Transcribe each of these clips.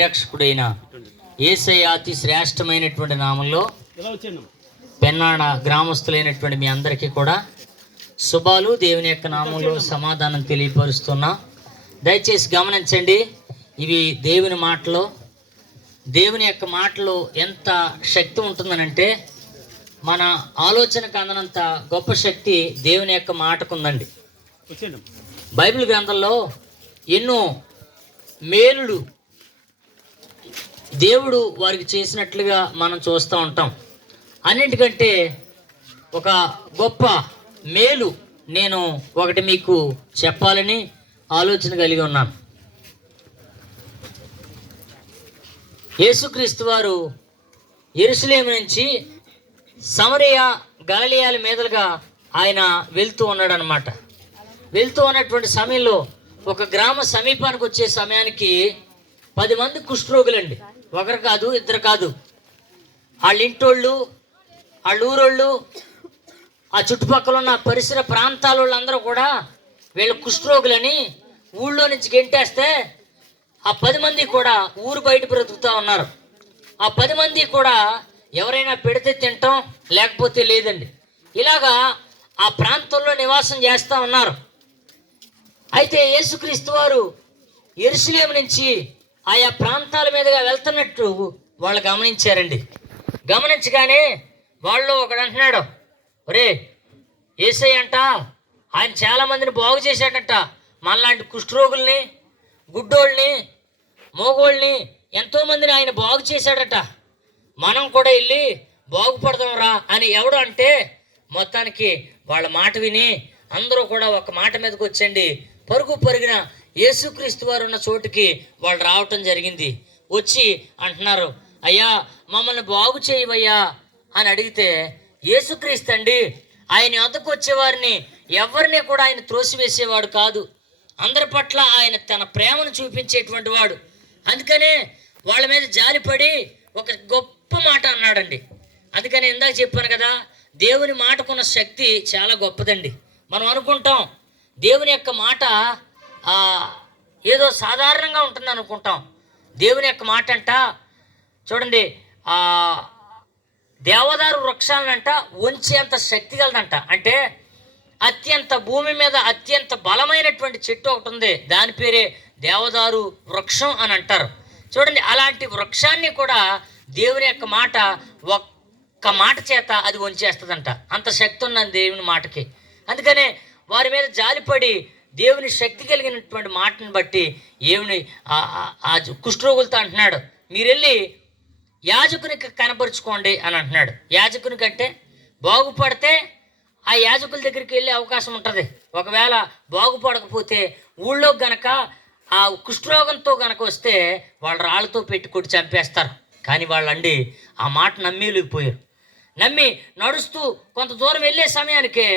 రక్షకుడైన యేసయ్య అతి శ్రేష్టమైనటువంటి నామంలో పెన్నాడ గ్రామస్తులైనటువంటి మీ అందరికీ కూడా శుభాలు. దేవుని యొక్క నామంలో సమాధానం తెలియపరుస్తున్నా. దయచేసి గమనించండి, ఇవి దేవుని మాటలు. దేవుని యొక్క మాటలు ఎంత శక్తి ఉంటుందనంటే, మన ఆలోచనకు అందనంత గొప్ప శక్తి దేవుని యొక్క మాటకు ఉందండి. బైబిల్ గ్రంథంలో ఎన్నో మేలులు దేవుడు వారికి చేసినట్లుగా మనం చూస్తూ ఉంటాం. అన్నింటికంటే ఒక గొప్ప మేలు నేను ఒకటి మీకు చెప్పాలని ఆలోచన కలిగి ఉన్నాను. యేసుక్రీస్తు వారు యెరూషలేము నుంచి సమరయ గలిలయ మీదలుగా ఆయన వెళ్తూ ఉన్నాడు అన్నమాట. వెళ్తూ ఉన్నటువంటి సమయంలో ఒక గ్రామ సమీపానికి వచ్చే సమయానికి 10 మంది కుష్ఠరోగులండి. ఒకరు కాదు, ఇద్దరు కాదు. వాళ్ళ ఇంటోళ్ళు, వాళ్ళ ఊరోళ్ళు, ఆ చుట్టుపక్కల ఉన్న పరిసర ప్రాంతాల వాళ్ళందరూ కూడా వీళ్ళ కుష్ఠరోగులని ఊళ్ళో నుంచి గెంటేస్తే ఆ 10 మంది కూడా ఊరు బయట బ్రతుకుతూ ఉన్నారు. ఆ 10 మంది కూడా ఎవరైనా పెడితే తింటాం, లేకపోతే లేదండి. ఇలాగా ఆ ప్రాంతంలో నివాసం చేస్తూ ఉన్నారు. అయితే యేసుక్రీస్తు వారు యెరూషలేము నుంచి ఆయా ప్రాంతాల మీదుగా వెళ్తున్నట్టు వాళ్ళు గమనించారండి. గమనించగానే వాళ్ళు ఒకడు అంటున్నాడు, ఒరే యేసయ్య అంట ఆయన చాలామందిని బాగు చేశాడట. మనలాంటి కుష్ఠరోగుల్ని, గుడ్డోళ్ళని, మోగోళ్ళని ఎంతోమందిని ఆయన బాగు చేశాడట. మనం కూడా వెళ్ళి బాగుపడదాం రా అని ఎవడు అంటే, మొత్తానికి వాళ్ళ మాట విని అందరూ కూడా ఒక మాట మీదకి వచ్చండి పరుగున యేసుక్రీస్తు వారు ఉన్న చోటుకి వాళ్ళు రావటం జరిగింది. వచ్చి అంటున్నారు, అయ్యా మమ్మల్ని బాగు చేయవయ్యా అని అడిగితే, యేసుక్రీస్తు అండి ఆయన వద్దకు వచ్చేవారిని ఎవరిని కూడా ఆయన త్రోసివేసేవాడు కాదు. అందరి పట్ల ఆయన తన ప్రేమను చూపించేటువంటి వాడు. అందుకనే వాళ్ళ మీద జాలిపడి ఒక గొప్ప మాట అన్నాడండి. అందుకని ఇందాక చెప్పాను కదా, దేవుని మాటకున్న శక్తి చాలా గొప్పదండి. మనం అనుకుంటాం దేవుని యొక్క మాట ఏదో సాధారణంగా ఉంటుంది అనుకుంటాం. దేవుని యొక్క మాట అంట చూడండి, దేవదారు వృక్షాలనంట వంచేంత శక్తి కలదంట. అంటే అత్యంత భూమి మీద అత్యంత బలమైనటువంటి చెట్టు ఒకటి ఉంది, దాని పేరే దేవదారు వృక్షం అని అంటారు. చూడండి, అలాంటి వృక్షాన్ని కూడా దేవుని యొక్క మాట ఒక్క మాట చేత అది వంచేస్తుందంట. అంత శక్తి ఉన్నది దేవుని మాటకి. అందుకనే వారి మీద జాలిపడి దేవుని శక్తి కలిగినటువంటి మాటను బట్టి ఏమిని ఆ కుష్ఠరోగులతో అంటున్నాడు, మీరు వెళ్ళి యాజకునికి కనపరుచుకోండి అని అంటున్నాడు. యాజకుని కంటే బాగుపడితే ఆ యాజకుల దగ్గరికి వెళ్ళే అవకాశం ఉంటుంది. ఒకవేళ బాగుపడకపోతే ఊళ్ళో గనక ఆ కుష్ఠరోగంతో గనక వస్తే వాళ్ళు రాళ్ళతో పెట్టి కొట్టి చంపేస్తారు. కానీ వాళ్ళండి ఆ మాట నమ్మేలిపోయారు. నమ్మి నడుస్తూ కొంత దూరం వెళ్ళే సమయానికే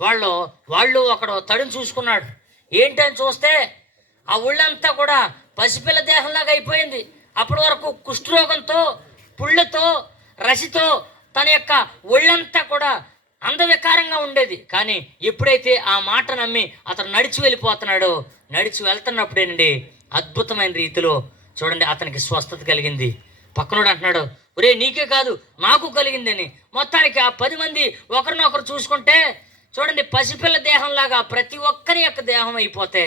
వాళ్ళు అక్కడ తడిని చూసుకున్నాడు. ఏంటని చూస్తే ఆ ఒళ్ళంతా కూడా పసిపిల్ల దేహంలాగా అయిపోయింది. అప్పటి వరకు కుష్ఠరోగంతో, పుళ్ళతో, రసితో తన యొక్క ఒళ్ళంతా కూడా అందవికారంగా ఉండేది. కానీ ఎప్పుడైతే ఆ మాట నమ్మి అతను నడిచి వెళ్ళిపోతున్నాడో, నడిచి వెళ్తున్నప్పుడేనండి అద్భుతమైన రీతిలో చూడండి అతనికి స్వస్థత కలిగింది. పక్కనోడు అంటున్నాడు, ఒరే నీకే కాదు నాకు కలిగిందని. మొత్తానికి ఆ 10 మంది ఒకరినొకరు చూసుకుంటే చూడండి పసిపిల్ల దేహంలాగా ప్రతి ఒక్కరి యొక్క దేహం అయిపోతే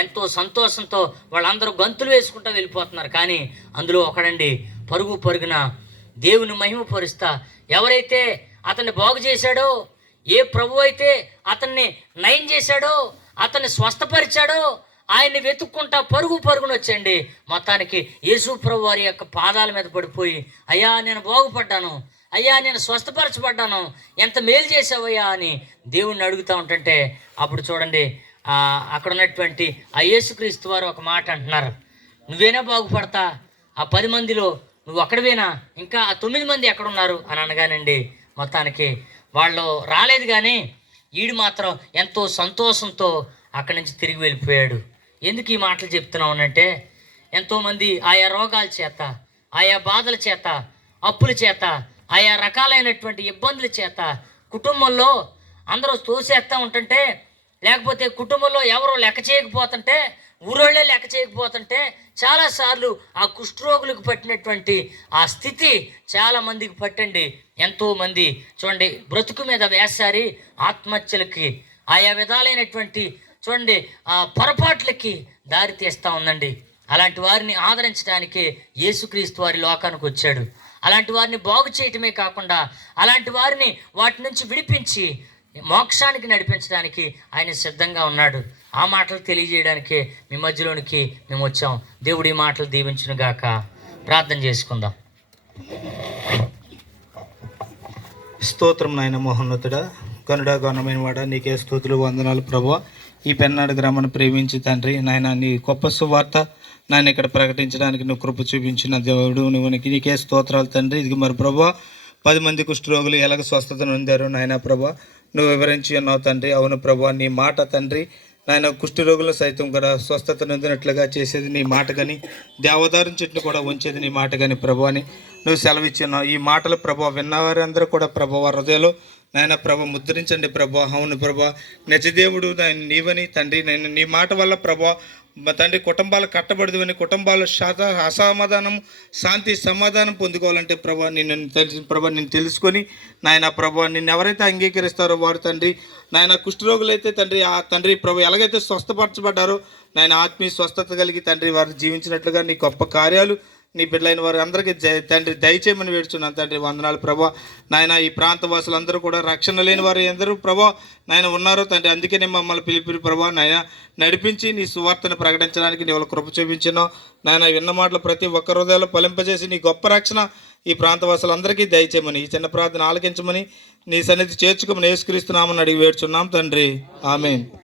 ఎంతో సంతోషంతో వాళ్ళందరూ గంతులు వేసుకుంటూ వెళ్ళిపోతున్నారు. కానీ అందులో ఒకడండి పరుగున దేవుని మహిమపరుస్తా, ఎవరైతే అతన్ని బాగు చేశాడో, ఏ ప్రభు అయితే అతన్ని నయం చేశాడో, అతన్ని స్వస్థపరిచాడో, ఆయన్ని వెతుక్కుంటా పరుగున వచ్చండి. మొత్తానికి యేసు ప్రభు వారి యొక్క పాదాల మీద పడిపోయి, అయ్యా నేను బాగుపడ్డాను, అయ్యా నేను స్వస్థపరచబడ్డాను, ఎంత మేలు చేసావయ్యా అని దేవుణ్ణి అడుగుతూ ఉంటుంటే అప్పుడు చూడండి అక్కడ ఉన్నటువంటి ఆ యేసుక్రీస్తు వారు ఒక మాట అంటున్నారు, నువ్వేనా బాగుపడతా, ఆ 10 మందిలో నువ్వు అక్కడవేనా, ఇంకా ఆ 9 మంది ఎక్కడున్నారు అని అనగానండి మొత్తానికి వాళ్ళు రాలేదు. కానీ ఈడు మాత్రం ఎంతో సంతోషంతో అక్కడి నుంచి తిరిగి వెళ్ళిపోయాడు. ఎందుకు ఈ మాటలు చెప్తున్నావునంటే, ఎంతోమంది ఆయా రోగాల చేత, ఆయా బాధల చేత, అప్పుల చేత, ఆయా రకాలైనటువంటి ఇబ్బందుల చేత కుటుంబంలో అందరూ తోసేస్తూ ఉంటుంటే, లేకపోతే కుటుంబంలో ఎవరో లెక్క చేయకపోతుంటే ఊరోళ్ళే లెక్క చేయకపోతుంటే చాలాసార్లు ఆ కుష్ఠరోగులకు పట్టినటువంటి ఆ స్థితి చాలా మందికి పట్టండి. ఎంతోమంది చూడండి బ్రతుకు మీద వేసారి ఆత్మహత్యలకి, ఆయా విధాలైనటువంటి చూడండి ఆ పొరపాట్లకి దారి తీస్తూ ఉందండి. అలాంటి వారిని ఆదరించడానికి యేసుక్రీస్తు వారి లోకానికి వచ్చాడు. అలాంటి వారిని బాగు చేయటమే కాకుండా అలాంటి వారిని వాటి నుంచి విడిపించి మోక్షానికి నడిపించడానికి ఆయన సిద్ధంగా ఉన్నాడు. ఆ మాటలు తెలియజేయడానికే మీ మధ్యలోనికి మేము వచ్చాం. దేవుడి మాటలు దీవించును గాక. ప్రార్థన చేసుకుందాం. స్తోత్రం నాయన మహోన్నతుడా, గనుడా గౌనమైన వాడ, నీకే స్తుతులు వందనాలు ప్రభువా. ఈ పెన్నాడు గ్రామాన్ని ప్రేమించి తండ్రి నాయన నీ గొప్ప సువార్త నాయన ఇక్కడ ప్రకటించడానికి నువ్వు కృప చూపించిన దేవుడు నువ్వు, నీకే స్తోత్రాలు తండ్రి. ఇది మరి ప్రభువా 10 మంది కుష్ఠరోగులు ఎలాగ స్వస్థతను పొందారు నాయన ప్రభువా నువ్వు వివరించి ఉన్నావు తండ్రి. అవును ప్రభువా, నీ మాట తండ్రి నాయన కుష్ఠరోగులు సైతం కూడా స్వస్థత నొందినట్లుగా చేసేది నీ మాట కానీ, దేవదారు చెట్టును కూడా ఉంచేది నీ మాట కానీ ప్రభువాని నువ్వు సెలవిచ్చున్నావు. ఈ మాటలు ప్రభు విన్నవారందరూ కూడా ప్రభు హృదయంలో నాయన ప్రభు ముద్రించండి ప్రభు. అవును ప్రభు, నిజదేవుడు నీవని తండ్రి, నేను నీ మాట వల్ల ప్రభు తండ్రి కుటుంబాలు కట్టబడదు అని, కుటుంబాలు అసమాధానం శాంతి సమాధానం పొందుకోవాలంటే ప్రభా నిన్ను తెలుసుకొని నాయన ప్రభా నిన్ను ఎవరైతే అంగీకరిస్తారో వారు తండ్రి నాయన కుష్ఠరోగులైతే తండ్రి ఆ తండ్రి ప్రభు ఎలాగైతే స్వస్థపరచబడ్డారో నాయన ఆత్మీయ స్వస్థత కలిగి తండ్రి వారు జీవించినట్లుగా నీ గొప్ప కార్యాలు నీ బిడ్డలైన వారు అందరికీ తండ్రి దయచేయమని వేడుచున్నాను తండ్రి. వందనాలు ప్రభా. నాయన ఈ ప్రాంత వాసులందరూ కూడా రక్షణ లేని వారు ఎందరూ ప్రభా నాయన ఉన్నారో తండ్రి, అందుకనే మమ్మల్ని పిలిపి ప్రభా నాయన నడిపించి నీ సువార్తను ప్రకటించడానికి నీ వాళ్ళ కృప చూపించినావు నాయన. విన్న మాటలు ప్రతి ఒక్క హృదయాల్లో ఫలింపజేసి నీ గొప్ప రక్షణ ఈ ప్రాంత వాసులందరికీ దయచేయమని, ఈ చిన్న ప్రార్థన ఆలకించమని, నీ సన్నిధి చేర్చుకోమని యేసుక్రీస్తు నామమున అడిగి వేడుచున్నాం తండ్రి. ఆమేన్.